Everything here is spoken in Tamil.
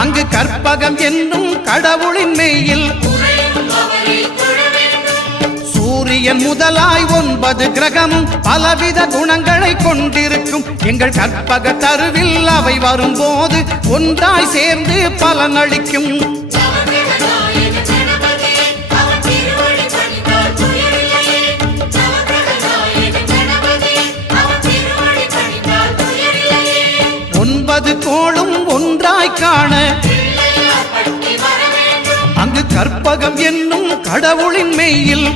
அங்கு கற்பகம் என்னும் கடவுளின் மெய்யில் சூரியன் முதலாய் 9 கிரகமும் பலவித குணங்களை கொண்டிருக்கும் எங்கள் கற்பக தருவில் அவை வரும்போது ஒன்றாய் சேர்ந்து பலனளிக்கும். கோளும் ஒன்றாய் காண அங்கு கற்பகம் என்னும் கடவுளின் மெய்யில்